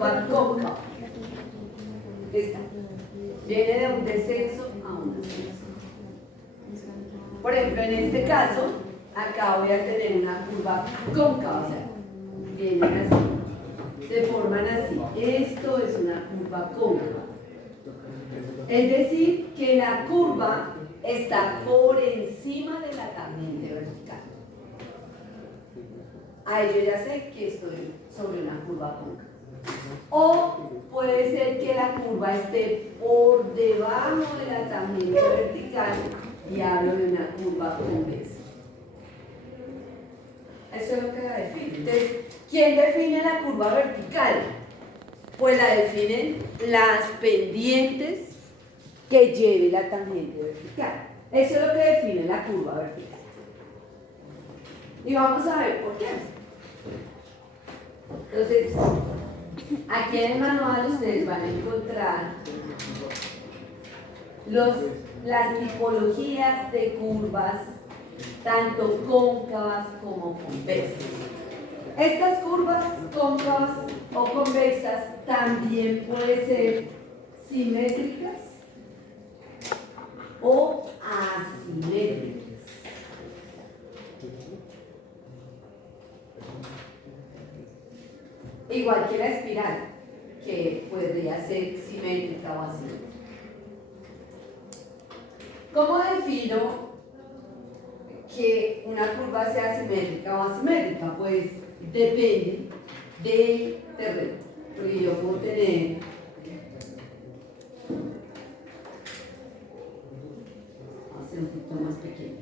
curva cóncava. Esta viene de un descenso a un ascenso. Por ejemplo, en este caso, acá voy a tener una curva cóncava, o sea, vienen así, se forman así. Esto es una curva cóncava. Es decir, que la curva está por encima de la tangente vertical. Ahí yo ya sé que estoy sobre una curva cóncava. O puede ser que la curva esté por debajo de la tangente vertical y hablo de una curva convexa. Eso es lo que la define. Entonces, ¿quién define la curva vertical? Pues la definen las pendientes que lleve la tangente vertical. Eso es lo que define la curva vertical. Y vamos a ver por qué. Entonces, aquí en el manual ustedes van a encontrar las tipologías de curvas, tanto cóncavas como convexas. Estas curvas cóncavas o convexas también pueden ser simétricas o asimétricas. Igual que la espiral, que podría ser simétrica o asimétrica. ¿Cómo defino que una curva sea simétrica o asimétrica? Pues depende del terreno. Porque yo puedo tener un poquito más pequeño.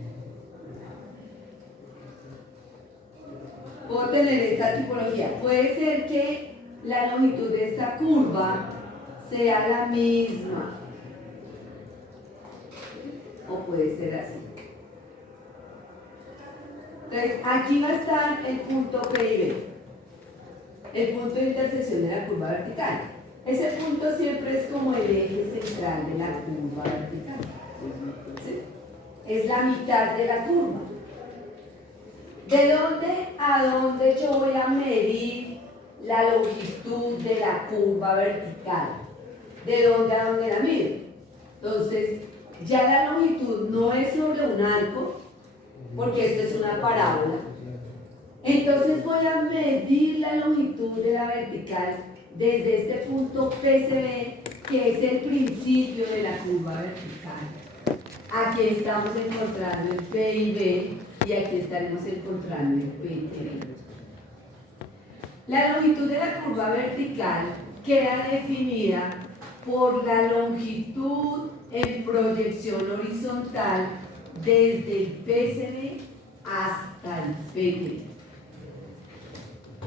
Puedo tener esta tipología. Puede ser que la longitud de esta curva sea la misma. O puede ser así. Entonces, aquí va a estar el punto P y B. El punto de intersección de la curva vertical. Ese punto siempre es como el eje central de la curva vertical. ¿Sí? Es la mitad de la curva. ¿De dónde a dónde yo voy a medir la longitud de la curva vertical? ¿De dónde a dónde la mido? Entonces, ya la longitud no es sobre un arco, porque esto es una parábola. Entonces voy a medir la longitud de la vertical desde este punto PCB, que es el principio de la curva vertical. Aquí estamos encontrando el P y B, y aquí estaremos encontrando el P y B. La longitud de la curva vertical queda definida por la longitud en proyección horizontal desde el PCB hasta el PB.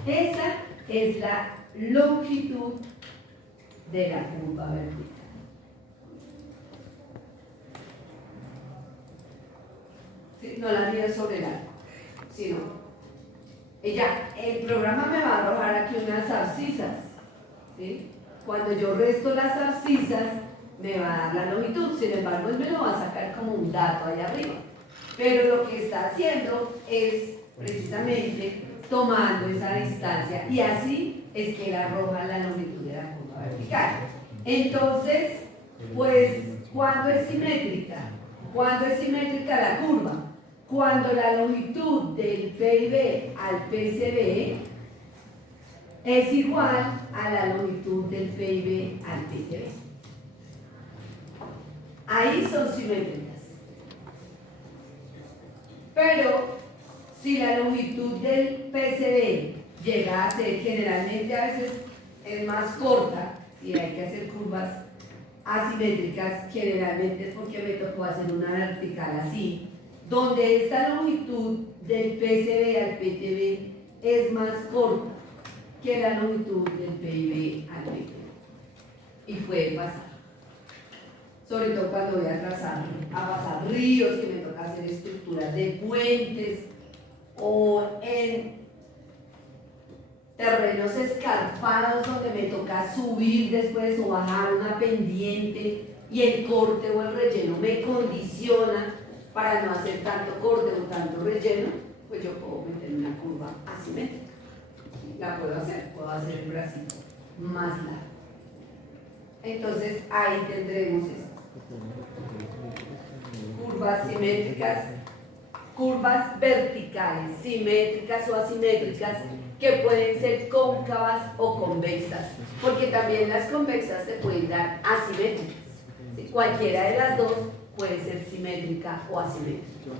Esa es la longitud de la curva vertical. ¿Sí? No la mido sobre el arco, sino el programa me va a arrojar aquí unas abscisas. ¿Sí? Cuando yo resto las abscisas, me va a dar la longitud, sin embargo, él me lo va a sacar como un dato allá arriba. Pero lo que está haciendo es precisamente tomando esa distancia, y así es que él arroja la longitud de la curva vertical. Entonces, pues, ¿cuándo es simétrica? ¿Cuándo es simétrica la curva? Cuando la longitud del PIB al PCB es igual a la longitud del PIB al PCB. Ahí son simétricas. Pero si la longitud del PCB llega a ser, generalmente a veces es más corta, y hay que hacer curvas asimétricas, generalmente es porque me tocó hacer una vertical así, donde esta longitud del PCB al PTB es más corta que la longitud del PIB al PTB. Y puede pasar. Sobre todo cuando voy a pasar ríos, que me toca hacer estructuras de puentes, o en terrenos escarpados donde me toca subir después o bajar una pendiente, y el corte o el relleno me condiciona para no hacer tanto corte o tanto relleno, pues yo puedo meter una curva asimétrica. La puedo hacer el bracito más largo. Entonces ahí tendremos estas curvas simétricas, curvas verticales, simétricas o asimétricas, que pueden ser cóncavas o convexas, porque también las convexas se pueden dar asimétricas. ¿Sí? Cualquiera de las dos puede ser simétrica o asimétrica.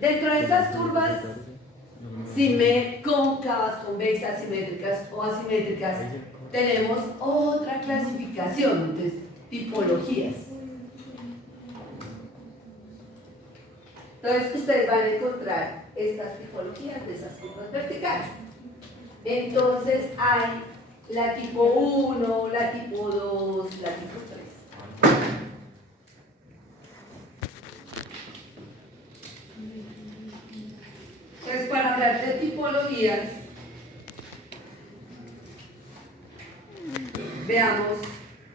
Dentro de estas curvas cóncavas, convexas, simétricas o asimétricas, tenemos otra clasificación, entonces, tipologías. Entonces ustedes van a encontrar estas tipologías de esas curvas verticales. Entonces hay la tipo 1, la tipo 2, la tipo 3. Entonces, para hablar de tipologías, veamos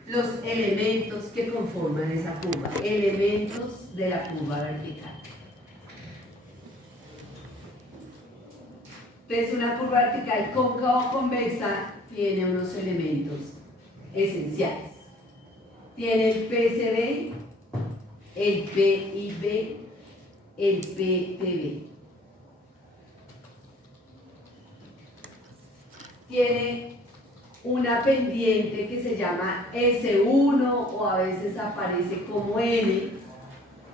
los elementos que conforman esa curva, elementos de la curva vertical. Entonces, una curva vertical cóncava o convexa tiene unos elementos esenciales. Tiene el PCB, el PIB, el PTB. Tiene una pendiente que se llama S1 o a veces aparece como N,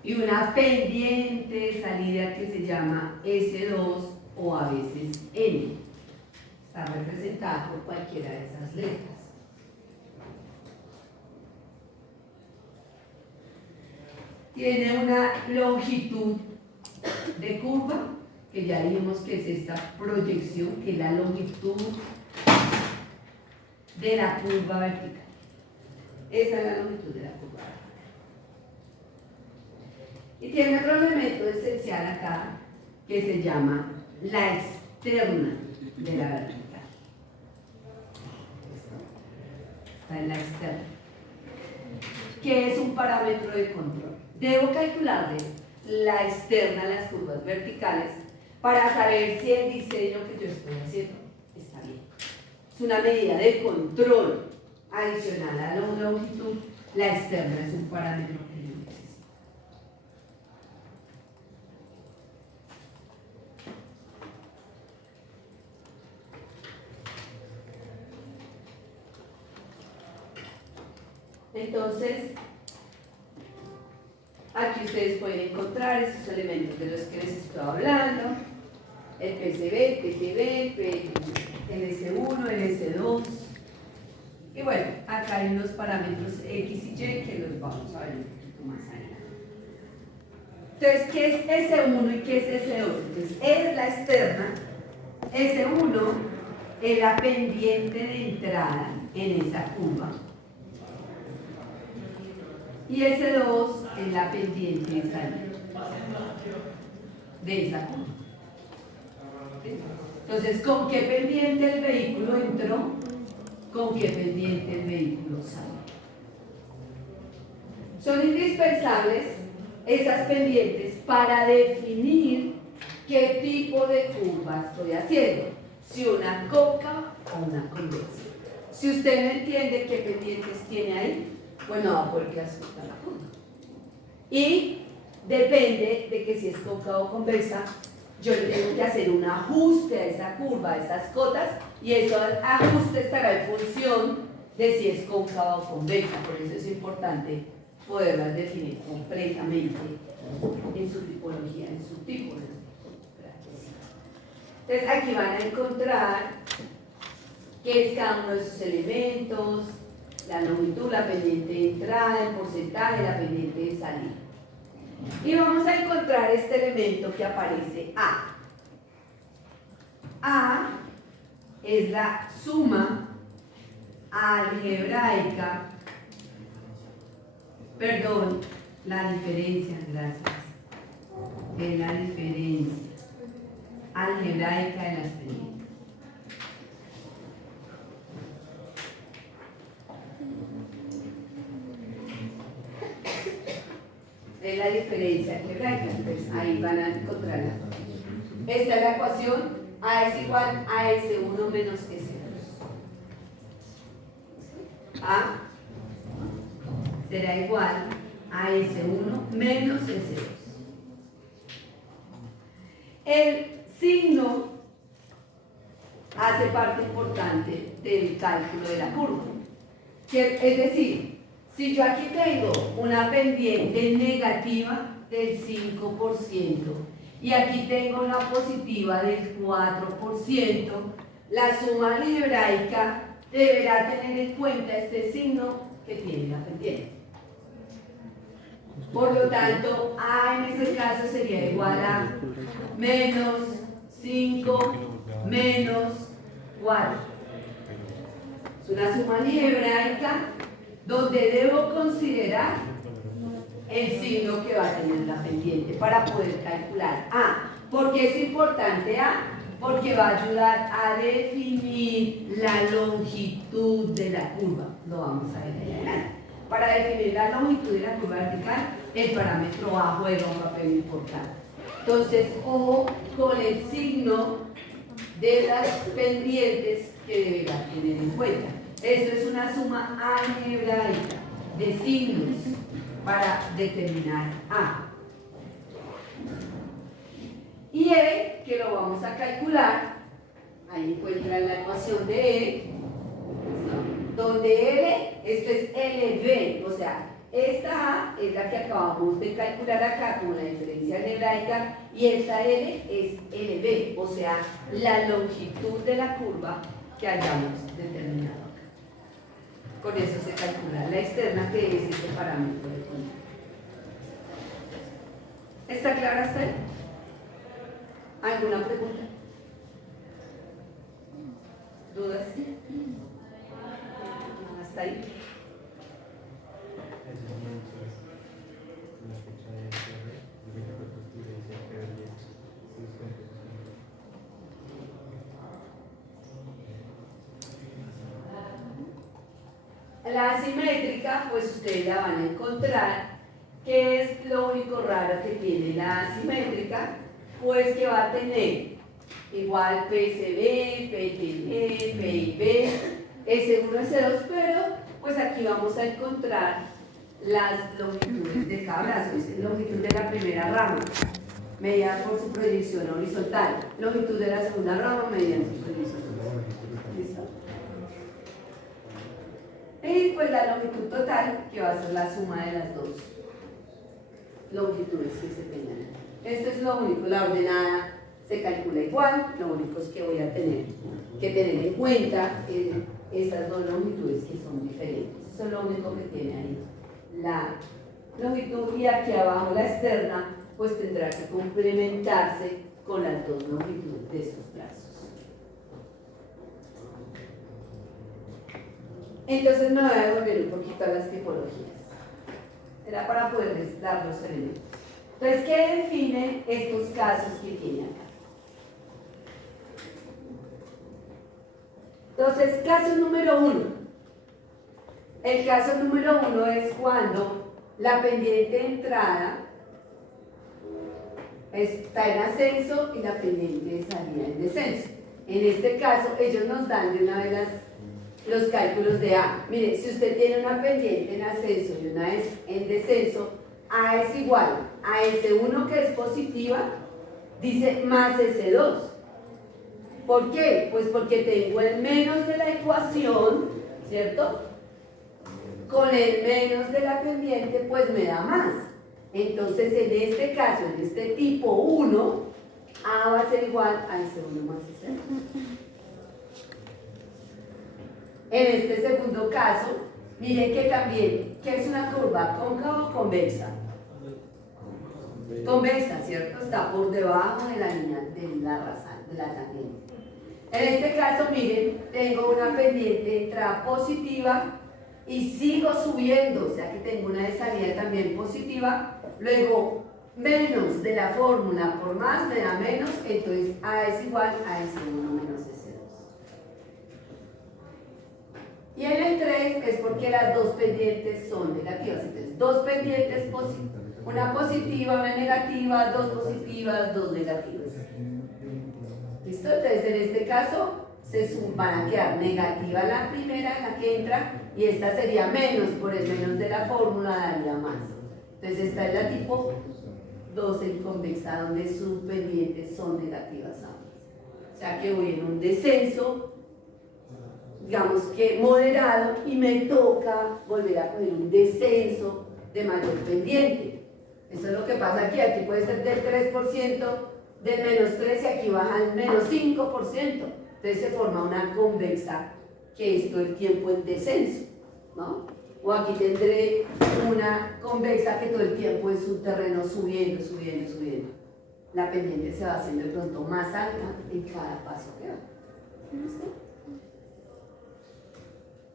y una pendiente de salida que se llama S2 o a veces N. Está representada por cualquiera de esas letras. Tiene una longitud de curva, que ya vimos que es esta proyección, que es la longitud de la curva vertical. Esa es la longitud de la curva vertical. Y tiene otro elemento esencial acá, que se llama la externa de la vertical. Está en la externa, que es un parámetro de control. Debo calcular la externa de las curvas verticales para saber si el diseño que yo estoy haciendo está bien. Es una medida de control adicional a la longitud. La externa es un parámetro que yo necesito. Entonces, aquí ustedes pueden encontrar esos elementos de los que les estoy hablando: el PCB, el PTB, el S1, el S2. Y bueno, acá hay unos parámetros X y Y que los vamos a ver un poquito más adelante. Entonces, ¿qué es S1 y qué es S2? Entonces, es la externa. S1 es la pendiente de entrada en esa curva. Y S2 es la pendiente de salida de esa curva. Entonces, ¿con qué pendiente el vehículo entró? ¿Con qué pendiente el vehículo salió? Son indispensables esas pendientes para definir qué tipo de curva estoy haciendo, si una cóncava o una convexa. Si usted no entiende qué pendientes tiene ahí, pues no va a poder clasificar la curva. Y depende de que si es cóncava o convexa, yo le tengo que hacer un ajuste a esa curva, a esas cotas, y ese ajuste estará en función de si es cóncava o convexa. Por eso es importante poderlas definir completamente en su tipología, en su tipo de practicidad. Entonces aquí van a encontrar qué es cada uno de esos elementos, la longitud, la pendiente de entrada, el porcentaje, la pendiente de salida. Y vamos a encontrar este elemento que aparece A. A es la suma algebraica, perdón, la diferencia, gracias, es la diferencia algebraica de las pendientes. Es la diferencia algebraica, entonces ahí van a encontrarla. Esta es la ecuación: A es igual a S1 menos S2. A será igual a S1 menos S2. El signo hace parte importante del cálculo de la curva. Es decir, si yo aquí tengo una pendiente negativa del 5% y aquí tengo una positiva del 4%, la suma algebraica deberá tener en cuenta este signo que tiene la pendiente. Por lo tanto, A en ese caso sería igual a menos 5 menos 4. Es una suma algebraica donde debo considerar el signo que va a tener la pendiente para poder calcular A. ¿Por qué es importante A? Porque va a ayudar a definir la longitud de la curva. Lo vamos a ver en adelante. Para definir la longitud de la curva vertical, el parámetro A juega un papel importante. Entonces, ojo con el signo de las pendientes que deberá tener en cuenta. Esto es una suma algebraica de signos para determinar A. Y E, que lo vamos a calcular, ahí encuentran la ecuación de E, donde L, esto es LV, o sea, esta A es la que acabamos de calcular acá como la diferencia algebraica y esta L es LV, o sea, la longitud de la curva que hayamos determinado acá. Con eso se calcula la externa, que es este parámetro de control. ¿Está clara usted? ¿Alguna pregunta? ¿Dudas? ¿Hasta ahí? La asimétrica, pues ustedes la van a encontrar. ¿Qué es lo único raro que tiene la asimétrica? Pues que va a tener igual PSB, PTB, PIB, S1, S2, pero pues aquí vamos a encontrar las longitudes de cada brazo. Es la longitud de la primera rama, medida por su proyección horizontal. Longitud de la segunda rama, medida por su proyección horizontal. ¿Listo? Y pues la longitud total, que va a ser la suma de las dos longitudes que se tengan. Esto es lo único, la ordenada se calcula igual, lo único es que voy a tener que tener en cuenta estas dos longitudes que son diferentes. Eso es lo único que tiene ahí la longitud, y aquí abajo la externa pues tendrá que complementarse con las dos longitudes de estos brazos. Entonces me voy a devolver un poquito a las tipologías. Era para poderles dar los elementos. Entonces, ¿qué definen estos casos que tiene acá? Entonces, caso número 1. El caso número 1 es cuando la pendiente de entrada está en ascenso y la pendiente de salida en descenso. En este caso, ellos nos dan de una vez los cálculos de A. Mire, si usted tiene una pendiente en ascenso y una en descenso, A es igual a S1, que es positiva, dice más S2. ¿Por qué? Pues porque tengo el menos de la ecuación, ¿cierto? Con el menos de la pendiente, pues me da más. Entonces, en este caso, en este tipo 1, A va a ser igual a S1 más S2. En este segundo caso, miren que también, ¿qué es una curva? ¿Cóncava o convexa? Convexa, ¿cierto? Está por debajo de la línea de la rasal, de la tangente. En este caso, miren, tengo una pendiente de entrada positiva y sigo subiendo, o sea que tengo una de salida también positiva. Luego, menos de la fórmula por más me da menos, entonces A es igual a S1 menos S2. Y en el 3 es porque las dos pendientes son negativas. Entonces, dos pendientes positivas, una positiva, una negativa, dos positivas, dos negativas. ¿Listo? Entonces, en este caso, van a quedar negativa la primera, en la que entra, y esta sería menos, por el menos de la fórmula daría más. Entonces esta es la tipo 2 en convexa, donde sus pendientes son negativas ambas. O sea que voy en un descenso, digamos que moderado, y me toca volver a coger un descenso de mayor pendiente. Eso es lo que pasa aquí. Aquí puede ser del 3%, del menos 3, y aquí baja al menos 5%. Entonces se forma una convexa que es todo el tiempo en descenso, ¿no? O aquí tendré una convexa que todo el tiempo es un terreno subiendo, subiendo, subiendo. La pendiente se va haciendo de pronto más alta en cada paso que va. ¿Listo?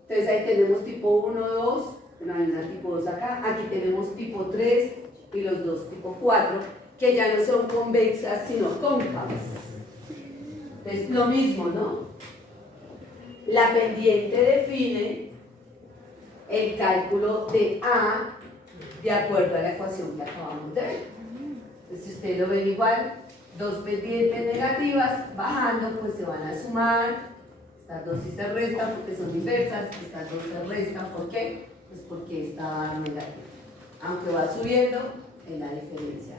Entonces ahí tenemos tipo 1, 2, hay una tipo 2 acá. Aquí tenemos tipo 3 y los dos tipo 4, que ya no son convexas sino cóncavas. Es lo mismo, ¿no? La pendiente define el cálculo de A de acuerdo a la ecuación que acabamos de ver. Entonces, si ustedes lo ven igual, dos pendientes negativas bajando, pues se van a sumar. Estas dos sí se restan porque son inversas, estas dos se restan, ¿por qué? Pues porque está negativa. Aunque va subiendo, es la diferencia.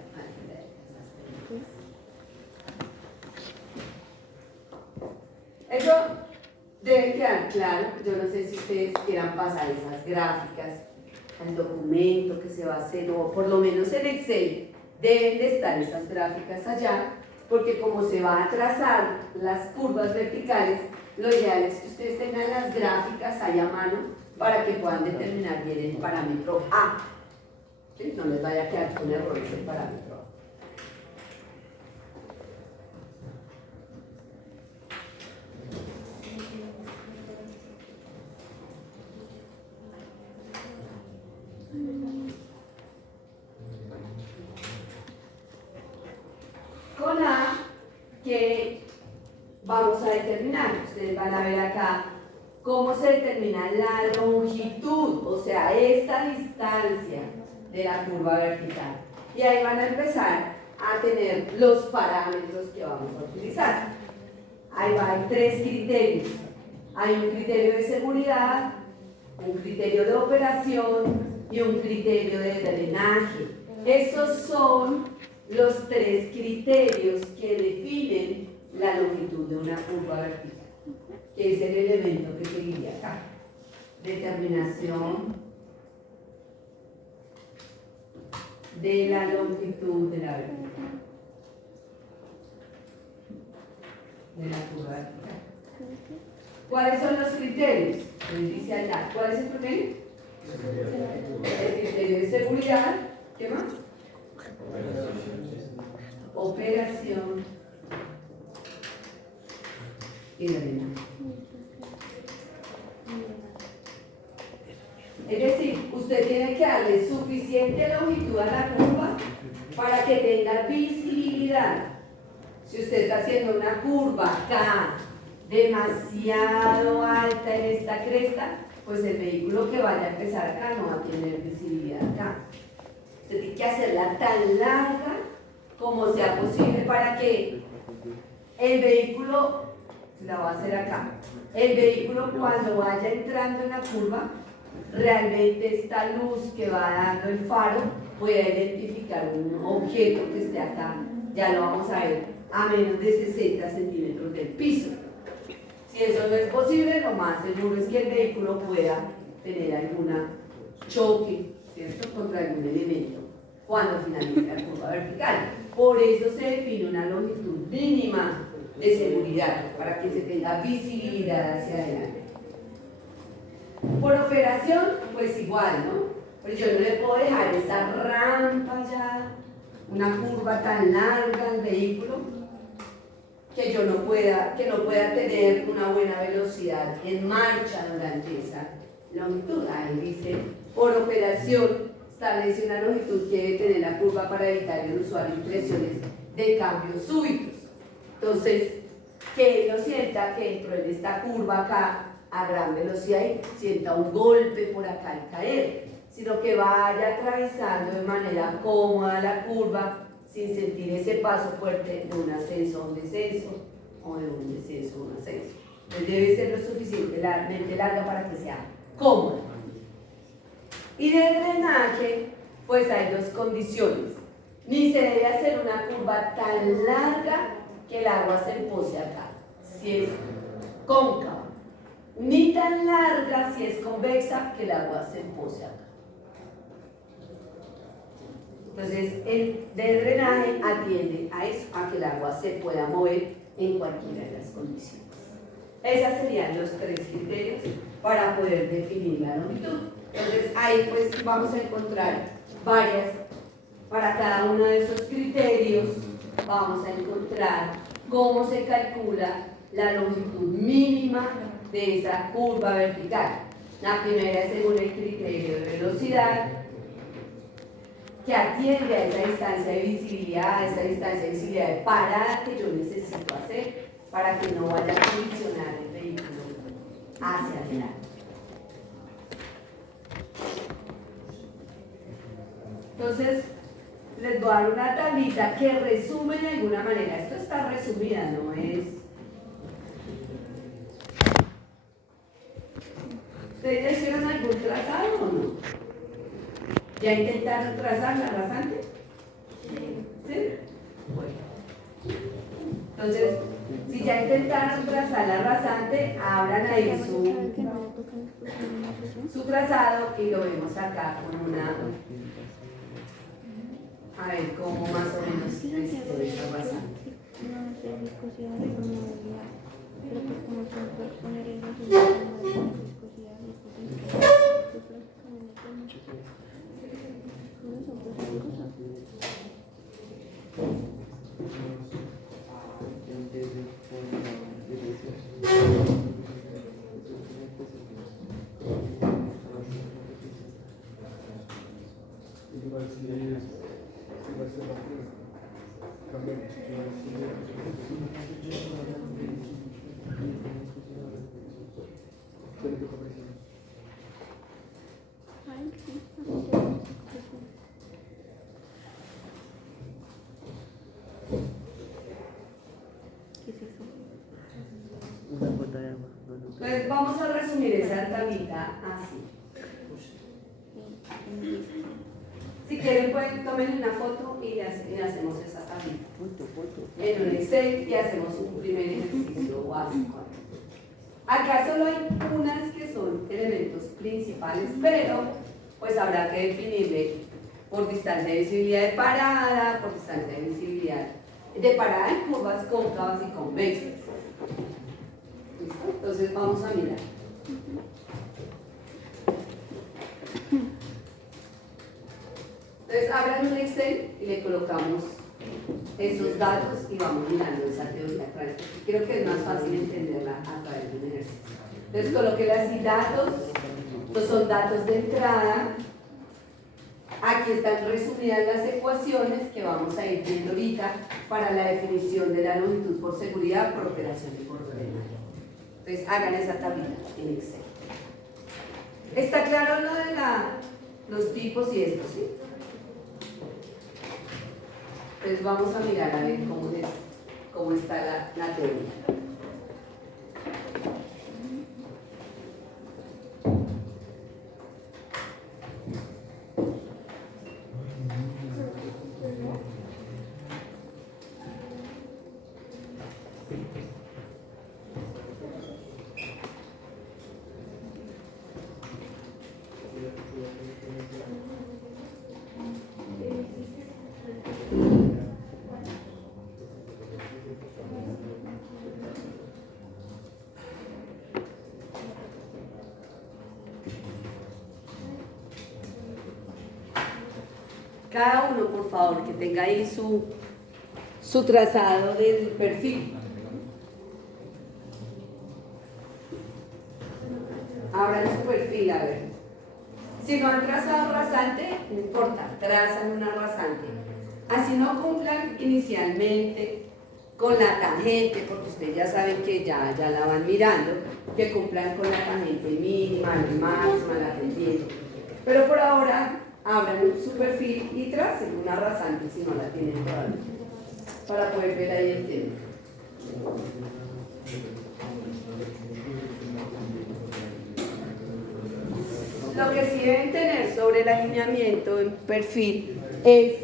Eso debe quedar claro. Yo no sé si ustedes quieran pasar esas gráficas al documento que se va a hacer, o por lo menos en Excel deben de estar esas gráficas allá, porque como se van a trazar las curvas verticales, lo ideal es que ustedes tengan las gráficas ahí a mano para que puedan determinar bien el parámetro A. ¿Sí? No les vaya a quedar con errores el parámetro A. Con A, que vamos a determinar, ustedes van a ver acá cómo se determina la longitud, o sea, esta distancia de la curva vertical. Y ahí van a empezar a tener los parámetros que vamos a utilizar. Ahí hay tres criterios. Hay un criterio de seguridad, un criterio de operación y un criterio de drenaje. Esos son los tres criterios que definen la longitud de una curva vertical, que es el elemento que seguiría acá. Determinación de la longitud de la vertical, de la curva vertical. ¿Cuáles son los criterios? Dice allá. ¿Cuál es el primero? El criterio de seguridad. ¿Qué más? Operación y drenaje. Es decir, usted tiene que darle suficiente longitud a la curva para que tenga visibilidad. Si usted está haciendo una curva K demasiado alta en esta cresta, pues el vehículo que vaya a empezar acá no va a tener visibilidad acá. Usted tiene que hacerla tan larga como sea posible para que el vehículo, la va a hacer acá, el vehículo cuando vaya entrando en la curva, realmente esta luz que va dando el faro pueda identificar un objeto que esté acá. Ya lo vamos a ver a menos de 60 centímetros del piso. Si eso no es posible, lo más seguro es que el vehículo pueda tener algún choque, ¿cierto?, contra algún elemento cuando finalice la curva vertical. Por eso se define una longitud mínima de seguridad, para que se tenga visibilidad hacia adelante. Por operación, pues igual, ¿no? Pues yo no le puedo dejar esa rampa ya, una curva tan larga al vehículo, que no pueda tener una buena velocidad en marcha durante esa longitud. Ahí dice, por operación, establece una longitud que debe tener la curva para evitar el usuario impresiones de cambios súbitos. Entonces, que él no sienta que dentro de esta curva acá, a gran velocidad, y sienta un golpe por acá y caer, sino que vaya atravesando de manera cómoda la curva, sin sentir ese paso fuerte de un ascenso a un descenso, o de un descenso a un ascenso. Entonces debe ser lo suficientemente larga para que sea cómoda. Y de drenaje, pues hay dos condiciones. Ni se debe hacer una curva tan larga que el agua se pose acá, si es cóncava, ni tan larga si es convexa que el agua se pose acá. Entonces, el de drenaje atiende a eso, a que el agua se pueda mover en cualquiera de las condiciones. Esos serían los tres criterios para poder definir la longitud. Entonces, ahí pues vamos a encontrar varias, para cada uno de esos criterios, vamos a encontrar cómo se calcula la longitud mínima de esa curva vertical. La primera es según el criterio de velocidad, que atiende a esa distancia de visibilidad, a esa distancia de visibilidad de parada que yo necesito hacer para que no vaya a colisionar el vehículo hacia adelante. Entonces, les voy a dar una tablita que resume de alguna manera. Esto está resumida, no es... ¿Ustedes ya hicieron algún trazado o no? ¿Ya intentaron trazar la rasante? ¿Sí? Bueno. Entonces, si ya intentaron trazar la rasante, abran ahí su trazado y lo vemos acá con una... A ver, cómo más o menos es esa rasante. Pues vamos a resumir esa tablita así. Si quieren, tomen una foto y hacemos esa tablita en un Excel y hacemos un primer ejercicio básico. Acá solo hay unas que son elementos principales, pero pues habrá que definirle por distancia de visibilidad de parada, por distancia de visibilidad de parada en curvas cóncavas y convexas. ¿Listo? Entonces vamos a mirar. Entonces abran un Excel y le colocamos esos datos y vamos mirando esa teoría a través, porque creo que es más fácil entenderla a través de un ejercicio. Entonces coloqué así datos, estos son datos de entrada. Aquí están resumidas las ecuaciones que vamos a ir viendo ahorita para la definición de la longitud por seguridad, por operación y por drenaje. Entonces hagan esa tablita en Excel. ¿Está claro lo de los tipos y esto, sí? Entonces vamos a mirar a ver cómo está la teoría. Cada uno, por favor, que tenga ahí su trazado del perfil. Abran su perfil, a ver. Si no han trazado rasante, no importa, trazan una rasante. Así no cumplan inicialmente con la tangente, porque ustedes ya saben que ya la van mirando, que cumplan con la tangente mínima, la máxima, la pendiente. Pero por ahora, abran su perfil y tracen una rasante si no la tienen todavía, para poder ver ahí el tema. del alineamiento en perfil es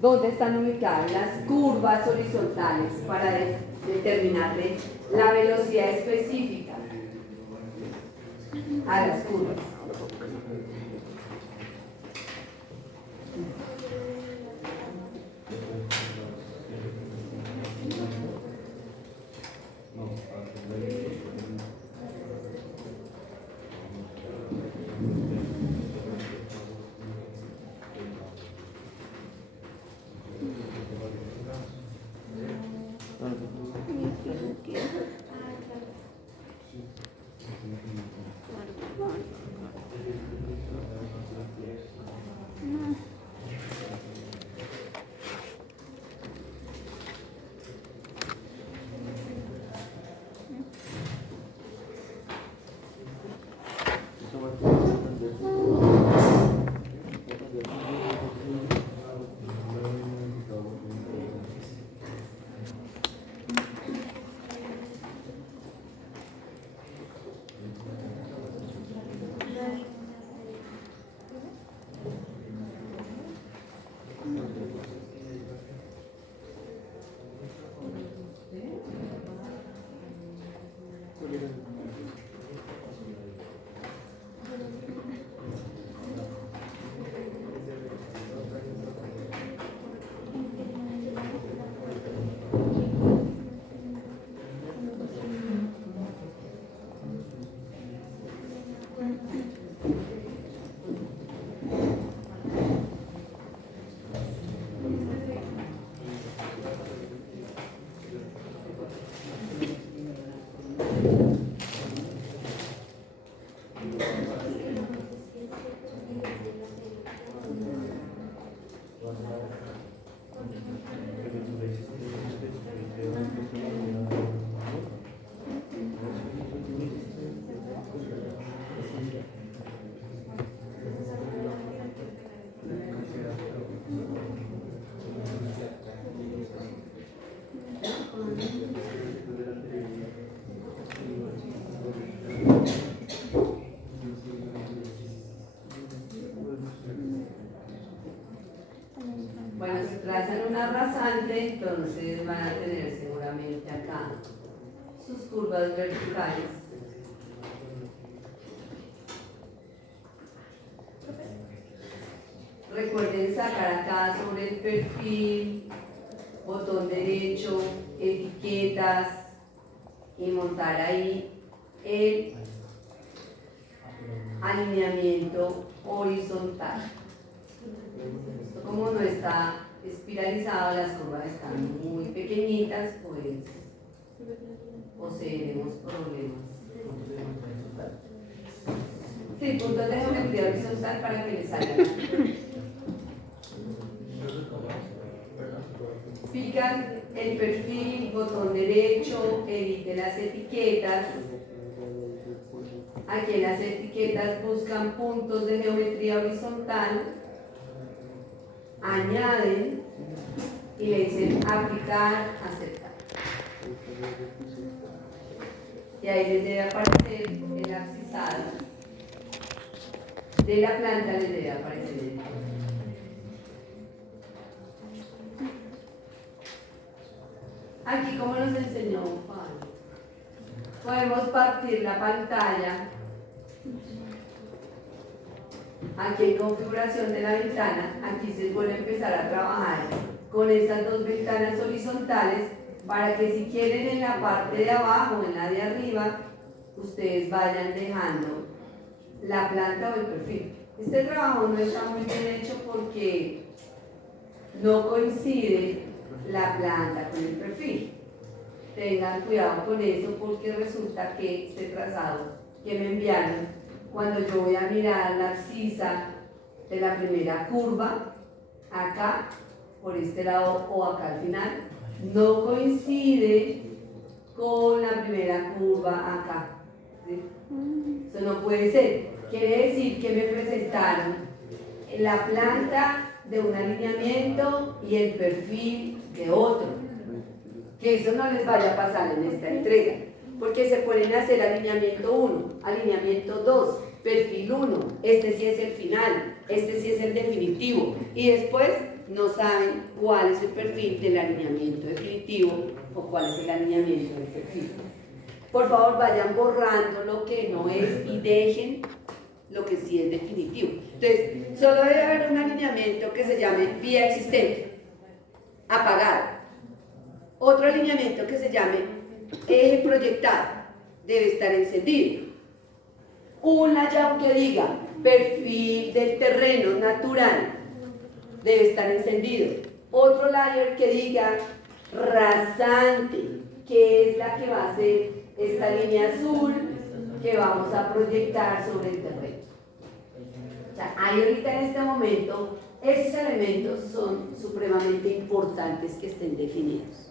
dónde están ubicadas las curvas horizontales para determinarle la velocidad específica a las curvas. Bueno, si trazan una rasante, entonces van a tener seguramente acá sus curvas verticales. Recuerden sacar acá sobre el perfil, botón derecho, etiquetas y montar ahí el alineamiento horizontal. Esto como no está espiralizado, las curvas están muy pequeñitas, pues poseeremos problemas. Sí, puntos de geometría horizontal para que les salgan. Pican el perfil, botón derecho, edite las etiquetas. Aquí en las etiquetas buscan puntos de geometría horizontal, añaden y le dicen aplicar, aceptar. Y ahí les debe aparecer el abscisado de la planta, les debe aparecer el. Aquí, como nos enseñó Juan, podemos partir la pantalla. Aquí en configuración de la ventana, aquí se vuelve a empezar a trabajar con estas dos ventanas horizontales para que si quieren en la parte de abajo o en la de arriba, ustedes vayan dejando la planta o el perfil. Este trabajo no está muy bien hecho porque no coincide la planta con el perfil. Tengan cuidado con eso porque resulta que este trazado que me enviaron, cuando yo voy a mirar la abscisa de la primera curva, acá, por este lado o acá al final, no coincide con la primera curva acá. ¿Sí? Eso no puede ser. Quiere decir que me presentaron la planta de un alineamiento y el perfil de otro. Que eso no les vaya a pasar en esta entrega, porque se pueden hacer alineamiento 1, alineamiento 2, perfil 1, este sí es el final, Este sí es el definitivo. Y después no saben cuál es el perfil del alineamiento definitivo o cuál es el alineamiento del perfil. Por favor, vayan borrando lo que no es y dejen lo que sí es definitivo. Entonces, solo debe haber un alineamiento que se llame vía existente, apagado. Otro alineamiento que se llame eje proyectado, debe estar encendido. Un layout que diga perfil del terreno natural, debe estar encendido. Otro layer que diga rasante, que es la que va a ser esta línea azul que vamos a proyectar sobre el terreno. O sea, ahí ahorita en este momento, esos elementos son supremamente importantes que estén definidos.